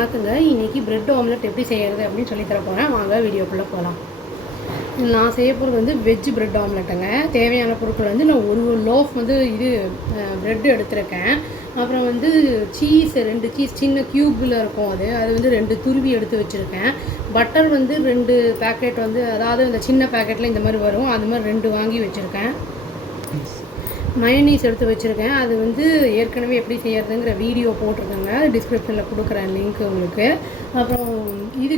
வணக்கங்க. இன்றைக்கி bread omelette எப்படி செய்கிறது அப்படின்னு சொல்லி தர போகிறேன். வாங்க வீடியோக்குள்ளே போகலாம். நான் செய்ய போகிறது வந்து வெஜ் பிரெட் ஆம்லெட்டுங்க. தேவையான பொருட்கள் வந்து நான் ஒரு லோஃப் வந்து பிரெட் எடுத்துருக்கேன். அப்புறம் வந்து சீஸ் 2 சீஸ் சின்ன க்யூப்பில் இருக்கும், அது வந்து 2 துருவி எடுத்து வச்சுருக்கேன். பட்டர் வந்து 2 பேக்கெட் வந்து, அதாவது அந்த சின்ன பேக்கெட்டில் இந்த மாதிரி வரும், அது மாதிரி 2 வாங்கி வச்சுருக்கேன். மயோனீஸ் எடுத்து வச்சுருக்கேன். அது வந்து ஏற்கனவே எப்படி செய்யறதுங்கிற வீடியோ போட்டிருக்கேங்க, டிஸ்கிரிப்ஷனில் கொடுக்குறேன் லிங்க் உங்களுக்கு. அப்புறம் இது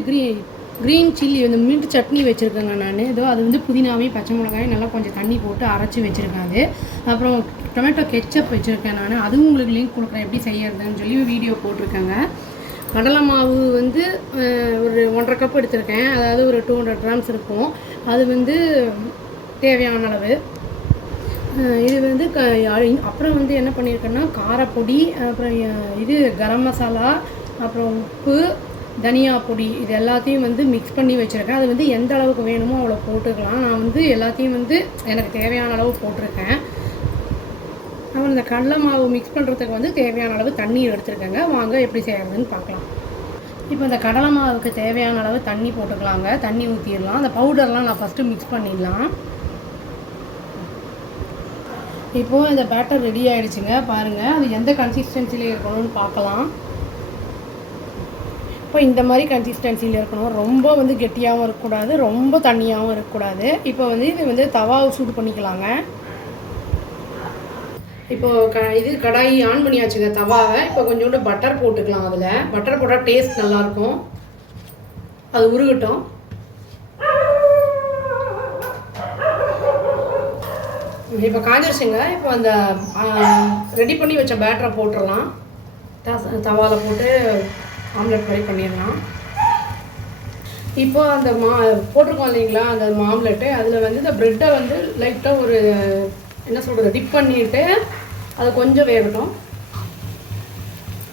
க்ரீன் சில்லி வந்து மின்ட் சட்னி வச்சுருக்கேங்க நான். அது வந்து புதினாவையும் பச்சை மிளகாயும் நல்லா கொஞ்சம் தண்ணி போட்டு அரைச்சி வச்சுருக்கேன். அது அப்புறம் டொமேட்டோ கெச்சப் வச்சுருக்கேன் நான், அதுவும் உங்களுக்கு லிங்க் கொடுக்குறேன் எப்படி செய்யறதுன்னு சொல்லி வீடியோ போட்டிருக்கேங்க. கடலை மாவு வந்து ஒரு 1.5 கப் எடுத்திருக்கேன், அதாவது ஒரு 200 கிராம்ஸ் இருக்கும். அது வந்து தேவையான அளவு. இது வந்து அப்புறம் வந்து என்ன பண்ணியிருக்கேன்னா, காரப்பொடி, அப்புறம் கரம் மசாலா, அப்புறம் உப்பு, தனியா பொடி, இது எல்லாத்தையும் வந்து மிக்ஸ் பண்ணி வச்சுருக்கேன். அது வந்து எந்த அளவுக்கு வேணுமோ அவ்வளோ போட்டுக்கலாம். நான் வந்து எல்லாத்தையும் வந்து எனக்கு தேவையான அளவு போட்டிருக்கேன். அப்புறம் இந்த கடலை மாவு மிக்ஸ் பண்ணுறதுக்கு வந்து தேவையான அளவு தண்ணி எடுத்துருக்கேங்க. வாங்க எப்படி செய்கிறதுன்னு பார்க்கலாம். இப்போ இந்த கடலை மாவுக்கு தேவையான அளவு தண்ணி போட்டுக்கலாங்க. தண்ணி ஊற்றிடலாம். அந்த பவுடர்லாம் நான் ஃபஸ்ட்டு மிக்ஸ் பண்ணிடலாம். இப்போது இந்த பேட்டர் ரெடி ஆகிடுச்சுங்க. பாருங்கள், அது எந்த கன்சிஸ்டன்சியில் இருக்கணும்னு பார்க்கலாம். இப்போ இந்த மாதிரி கன்சிஸ்டன்சியில் இருக்கணும். ரொம்ப வந்து கெட்டியாகவும் இருக்கக்கூடாது, ரொம்ப தண்ணியாகவும் இருக்கக்கூடாது. இப்போ வந்து இது வந்து தவாவை சூடு பண்ணிக்கலாங்க. இப்போது கடாயி ஆன் பண்ணியாச்சுங்க தவாவை. இப்போ கொஞ்சோண்டு பட்டர் போட்டுக்கலாம். அதில் பட்டர் போட்டால் டேஸ்ட் நல்லாயிருக்கும். அது உருகட்டும். இப்போ காஞ்சிருச்சுங்க. இப்போ அந்த ரெடி பண்ணி வச்ச பேட்டரை போட்டுடலாம். தவாவில் போட்டு ஆம்லெட் மாதிரி பண்ணிடலாம். இப்போ அந்த போட்டிருக்கோம் இல்லைங்களா, அந்த ஆம்லெட்டு, அதில் வந்து இந்த ப்ரெட்டை வந்து லைட்டாக ஒரு என்ன சொல்கிறது டிப் பண்ணிவிட்டு அது கொஞ்சம் வேகட்டும்.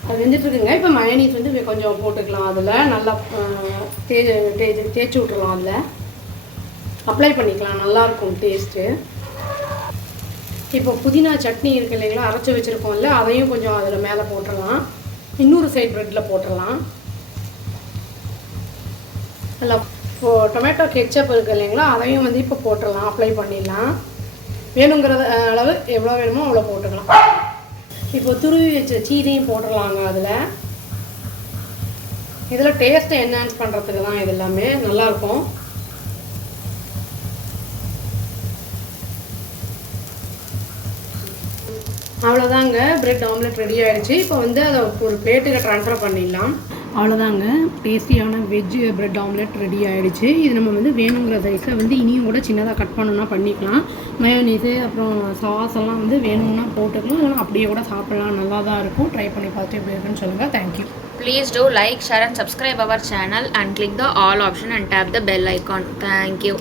அது வெந்துட்டுருக்குங்க. இப்போ மயோனீஸ் வந்து கொஞ்சம் போட்டுக்கலாம். அதில் நல்லா தேய்ச்சி விட்டுருலாம். அதில் அப்ளை பண்ணிக்கலாம், நல்லாயிருக்கும் டேஸ்ட்டு. இப்போ புதினா சட்னி இருக்குது இல்லைங்களா, அரைச்சி வச்சுருக்கோம்ல, அதையும் கொஞ்சம் அதில் மேலே போட்டுடலாம். இன்னொரு சைட் ப்ரெட்டில் போட்டுடலாம். அதில் இப்போது டொமேட்டோ கெச்சப் இருக்குது இல்லைங்களா, அதையும் வந்து இப்போ போட்டுடலாம், அப்ளை பண்ணிடலாம். வேணுங்கிற அளவு எவ்வளோ வேணுமோ அவ்வளோ போட்டுக்கலாம். இப்போ துருவி வச்ச சீஸையும் போட்டுடலாங்க. இதில் டேஸ்ட்டை என்ஹான்ஸ் பண்ணுறதுக்கு தான் இது எல்லாமே நல்லாயிருக்கும். அவ்வளோதாங்க, பிரெட் ஆம்லெட் ரெடி ஆகிடுச்சு. இப்போ வந்து அதை ஒரு பிளேட்டுக்கு ட்ரான்ஸ்ஃபர் பண்ணிடலாம். அவ்வளோதாங்க, டேஸ்டியான வெஜ் பிரெட் ஆம்லெட் ரெடி ஆகிடுச்சு. இது நம்ம வந்து வேணுங்கிற சைஸில் வந்து இனியும் கூட சின்னதாக கட் பண்ணணுன்னா பண்ணிக்கலாம். மயோனீஸு அப்புறம் சாஸ் எல்லாம் வந்து வேணும்னா போட்டுக்கலாம், இல்லைனா அப்படியே கூட சாப்பிட்லாம். நல்லா தான் இருக்கும். ட்ரை பண்ணி பார்த்துட்டு எப்படி இருக்குன்னு சொல்லுங்கள். Thank you. Please do like, share and subscribe our channel and click the all option and tap the bell icon. Thank you.